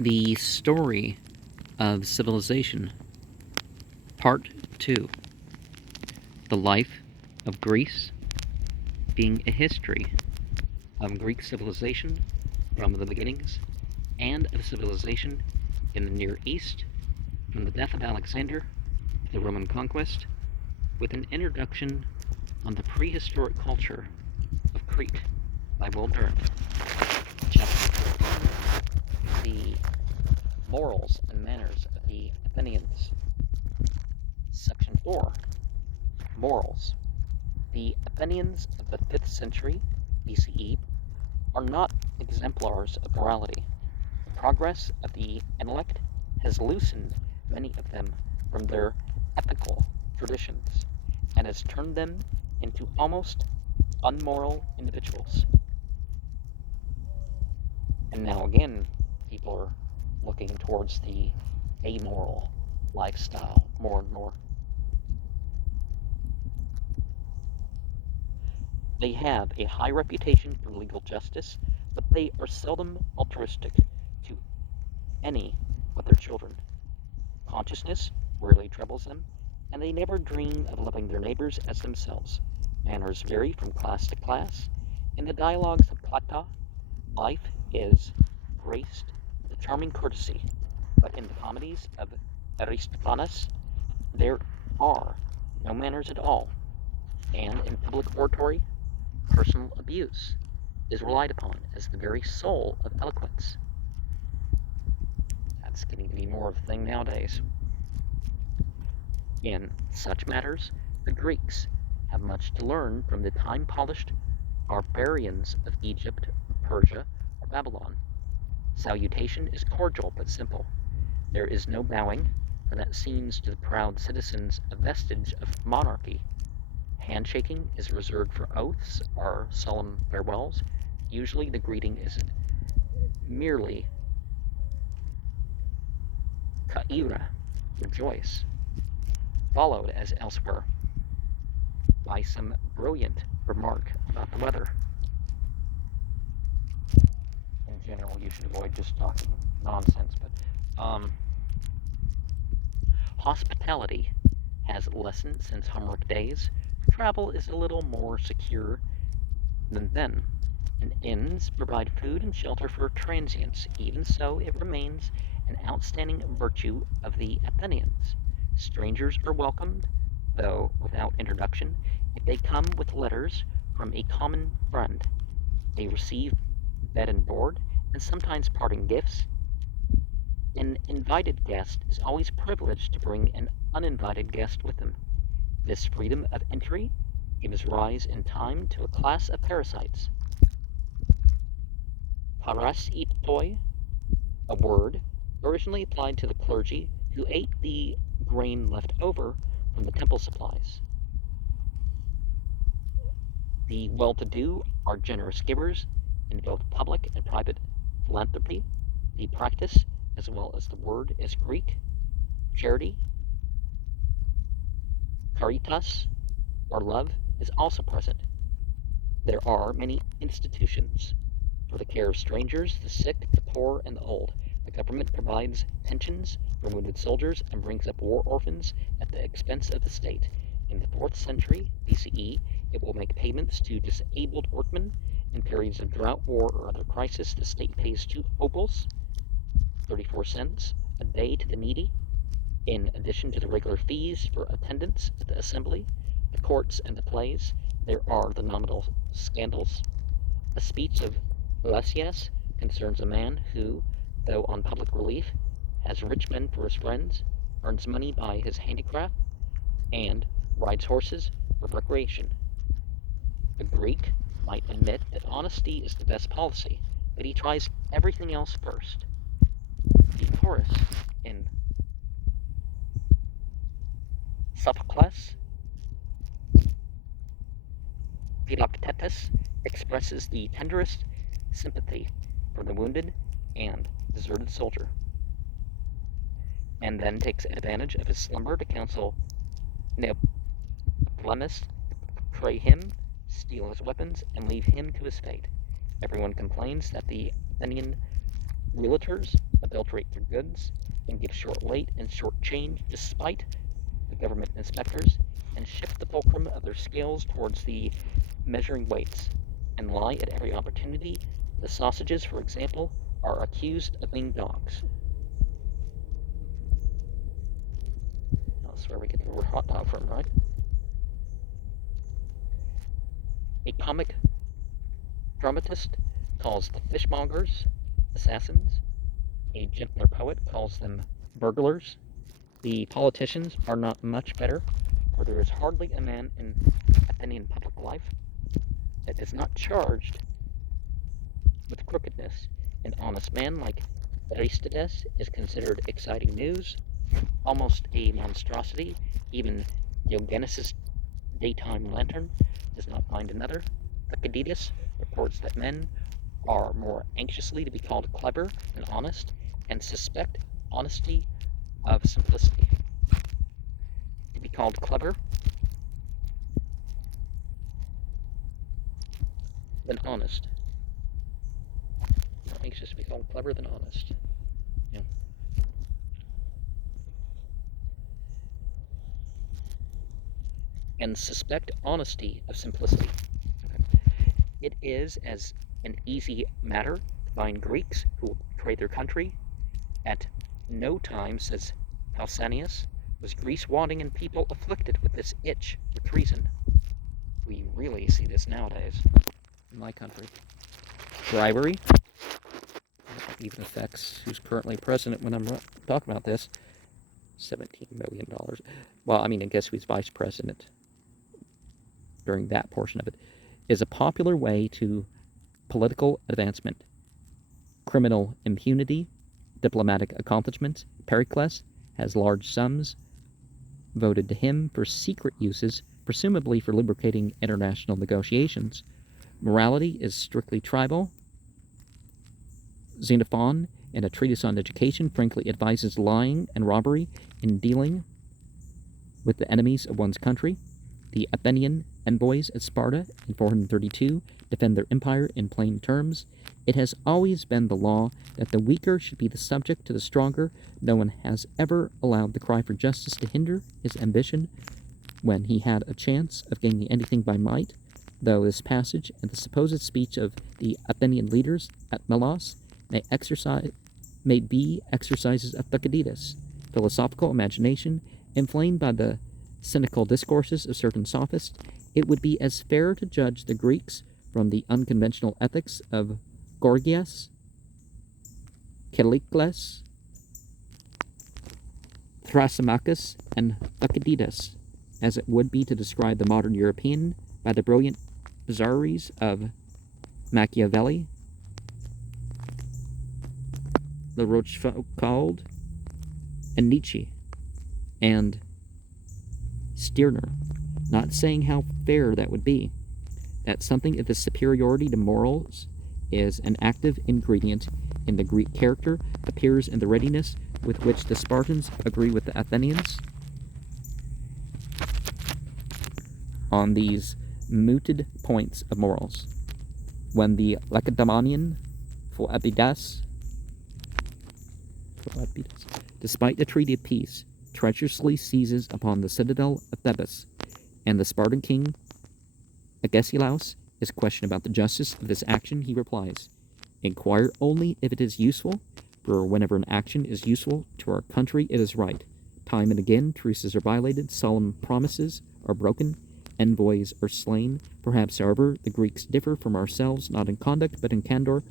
The Story of Civilization, Part 2. The Life of Greece, being a history of Greek civilization from the beginnings, and of civilization in the Near East, from the death of Alexander to the Roman conquest, with an introduction on the prehistoric culture of Crete by Durant. Chapter 14, the morals and manners of the Athenians. Section 4, morals. The Athenians of the 5th century BCE are not exemplars of morality. The progress of the intellect has loosened many of them from their ethical traditions and has turned them into almost unmoral individuals. And now again, people are looking towards the amoral lifestyle more and more. They have a high reputation for legal justice, but they are seldom altruistic to any but their children. Consciousness rarely troubles them, and they never dream of loving their neighbors as themselves. Manners vary from class to class. In the dialogues of Plato, life is graced with a charming courtesy, but in the comedies of Aristophanes, there are no manners at all, and in public oratory, personal abuse is relied upon as the very soul of eloquence. That's getting to be more of a thing nowadays. In such matters, the Greeks have much to learn from the time-polished barbarians of Egypt, Persia, or Babylon. Salutation is cordial but simple. There is no bowing, for that seems to the proud citizens a vestige of monarchy. Handshaking is reserved for oaths or solemn farewells. Usually the greeting is merely kaira, rejoice, followed, as elsewhere, by some brilliant remark about the weather. In general, you should avoid just talking nonsense, but hospitality has lessened since Homeric days. Travel is a little more secure than then, and inns provide food and shelter for transients. Even so, it remains an outstanding virtue of the Athenians. Strangers are welcomed, though without introduction, if they come with letters from a common friend. They receive bed and board, and sometimes parting gifts. An invited guest is always privileged to bring an uninvited guest with them. This freedom of entry gives rise in time to a class of parasites. Parasitoi, a word originally applied to the clergy who ate the grain left over from the temple supplies. The well-to-do are generous givers in both public and private philanthropy. The practice, as well as the word, is Greek. Charity, caritas, or love, is also present. There are many institutions for the care of strangers, the sick, the poor, and the old. The government provides pensions for wounded soldiers and brings up war orphans at the expense of the state. In the 4th century BCE, it will make payments to disabled workmen. In periods of drought, war, or other crisis, the state pays 2 obols, 34 cents, a day to the needy, in addition to the regular fees for attendance at the assembly, the courts, and the plays. There are the nominal scandals. A speech of Lysias concerns a man who, though on public relief, has rich men for his friends, earns money by his handicraft, and rides horses for recreation. A Greek might admit that honesty is the best policy, but he tries everything else first. The chorus in Sophocles' Philoctetus expresses the tenderest sympathy for the wounded and deserted soldier, and then takes advantage of his slumber to counsel Neoptolemus to betray him, steal his weapons, and leave him to his fate. Everyone complains that the Athenian realtors adulterate their goods, and give short weight and short change despite the government inspectors, and shift the fulcrum of their scales towards the measuring weights, and lie at every opportunity. The sausages, for example, are accused of being dogs. That's where we get the word hot dog from, right? A comic dramatist calls the fishmongers assassins. A gentler poet calls them burglars. The politicians are not much better, for there is hardly a man in Athenian public life that is not charged with crookedness. An honest man like Aristides is considered exciting news, almost a monstrosity. Even Diogenes' daytime lantern does not find another. Thucydides reports that men are more anxiously to be called clever than honest, and suspect honesty of simplicity. To be called clever than honest. More anxious to be called clever than honest. Yeah. And suspect honesty of simplicity. Okay. It is as an easy matter to find Greeks who will betray their country. At no time, says Pausanias, was Greece wanting in people afflicted with this itch for treason. We really see this nowadays in my country. Bribery even affects who's currently president when I'm talking about this. $17 million. Well, I mean, I guess who's vice president during that portion of it, is a popular way to political advancement, criminal impunity, diplomatic accomplishments. Pericles has large sums voted to him for secret uses, presumably for lubricating international negotiations. Morality is strictly tribal. Xenophon, in a treatise on education, frankly advises lying and robbery in dealing with the enemies of one's country. The Athenian envoys at Sparta in 432 defend their empire in plain terms. It has always been the law that the weaker should be the subject to the stronger. No one has ever allowed the cry for justice to hinder his ambition when he had a chance of gaining anything by might, though this passage and the supposed speech of the Athenian leaders at Melos may be exercises of Thucydides, philosophical imagination, inflamed by the cynical discourses of certain sophists. It would be as fair to judge the Greeks from the unconventional ethics of Gorgias, Callicles, Thrasymachus, and Thucydides, as it would be to describe the modern European by the brilliant bizarreries of Machiavelli, La Rochefoucauld, and Nietzsche, and Stirner, not saying how fair that would be. That something of this superiority to morals is an active ingredient in the Greek character appears in the readiness with which the Spartans agree with the Athenians on these mooted points of morals. When the Lacedaemonian Philippidas, despite the treaty of peace, treacherously seizes upon the citadel of Thebes, and the Spartan king Agesilaus is questioned about the justice of this action, he replies, "Inquire only if it is useful, for whenever an action is useful to our country, it is right. Time and again, truces are violated, solemn promises are broken, envoys are slain. Perhaps, however, the Greeks differ from ourselves, not in conduct, but in candor.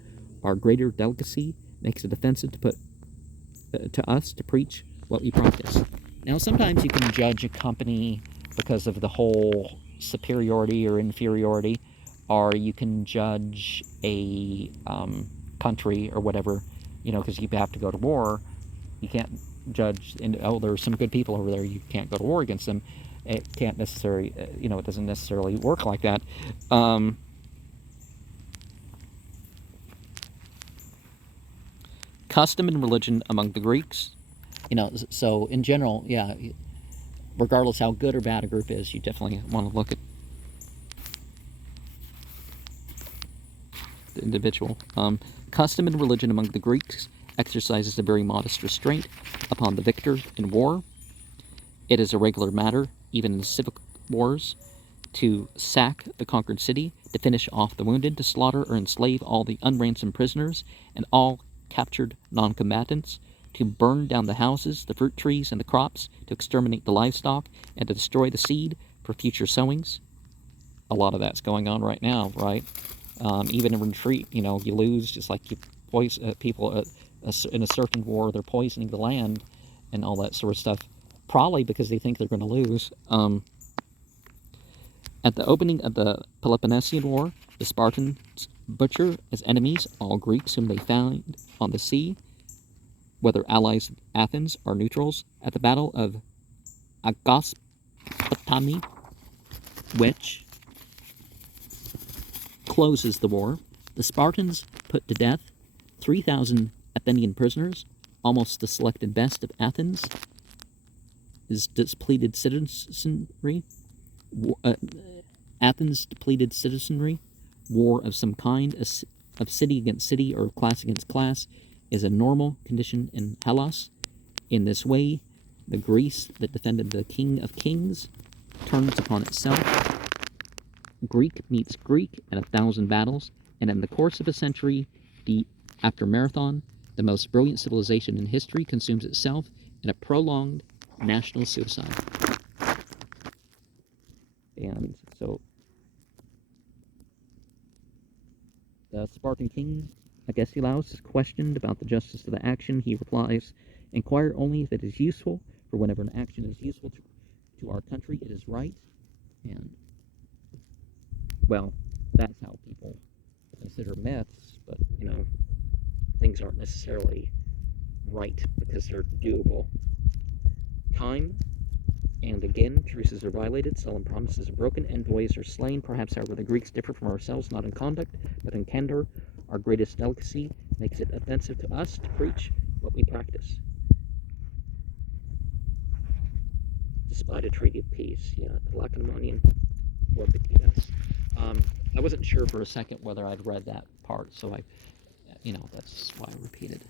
Our greater delicacy makes it offensive to us to preach what we practice." Now, sometimes you can judge a company because of the whole superiority or inferiority, or you can judge a country or whatever, because you have to go to war. You can't judge, there are some good people over there, you can't go to war against them. It can't necessarily, it doesn't necessarily work like that. Custom and religion among the Greeks, so in general, yeah, regardless how good or bad a group is, you definitely want to look at the individual. Custom and religion among the Greeks exercises a very modest restraint upon the victor in war. It is a regular matter, even in civic wars, to sack the conquered city, to finish off the wounded, to slaughter or enslave all the unransomed prisoners and all captured non-combatants, to burn down the houses, the fruit trees, and the crops, to exterminate the livestock, and to destroy the seed for future sowings. A lot of that's going on right now, right? Even in retreat, you lose, just like you poison people in a certain war, they're poisoning the land and all that sort of stuff, probably because they think they're going to lose. At the opening of the Peloponnesian War, the Spartans butcher as enemies all Greeks whom they found on the sea, whether allies of Athens or neutrals. At the Battle of Agaspotami, which closes the war, the Spartans put to death 3,000 Athenian prisoners, almost the selected best of Athens' depleted citizenry. Athens' depleted citizenry, war of some kind, of city against city or class against class, is a normal condition in Hellas. In this way, the Greece that defended the King of Kings turns upon itself. Greek meets Greek in 1,000 battles, and in the course of a century, after Marathon, the most brilliant civilization in history consumes itself in a prolonged national suicide. And so the Spartan king, Agesilaus, is questioned about the justice of the action. He replies, "Inquire only if it is useful, for whenever an action is useful to our country, it is right." And, well, that's how people consider myths, but, things aren't necessarily right because they're doable. Time and again, truces are violated, solemn promises are broken, envoys are slain. Perhaps, however, the Greeks differ from ourselves not in conduct, but in candor. Our greatest delicacy makes it offensive to us to preach what we practice. Despite a treaty of peace, the Lacedaemonian War between us. I wasn't sure for a second whether I'd read that part, so that's why I repeated.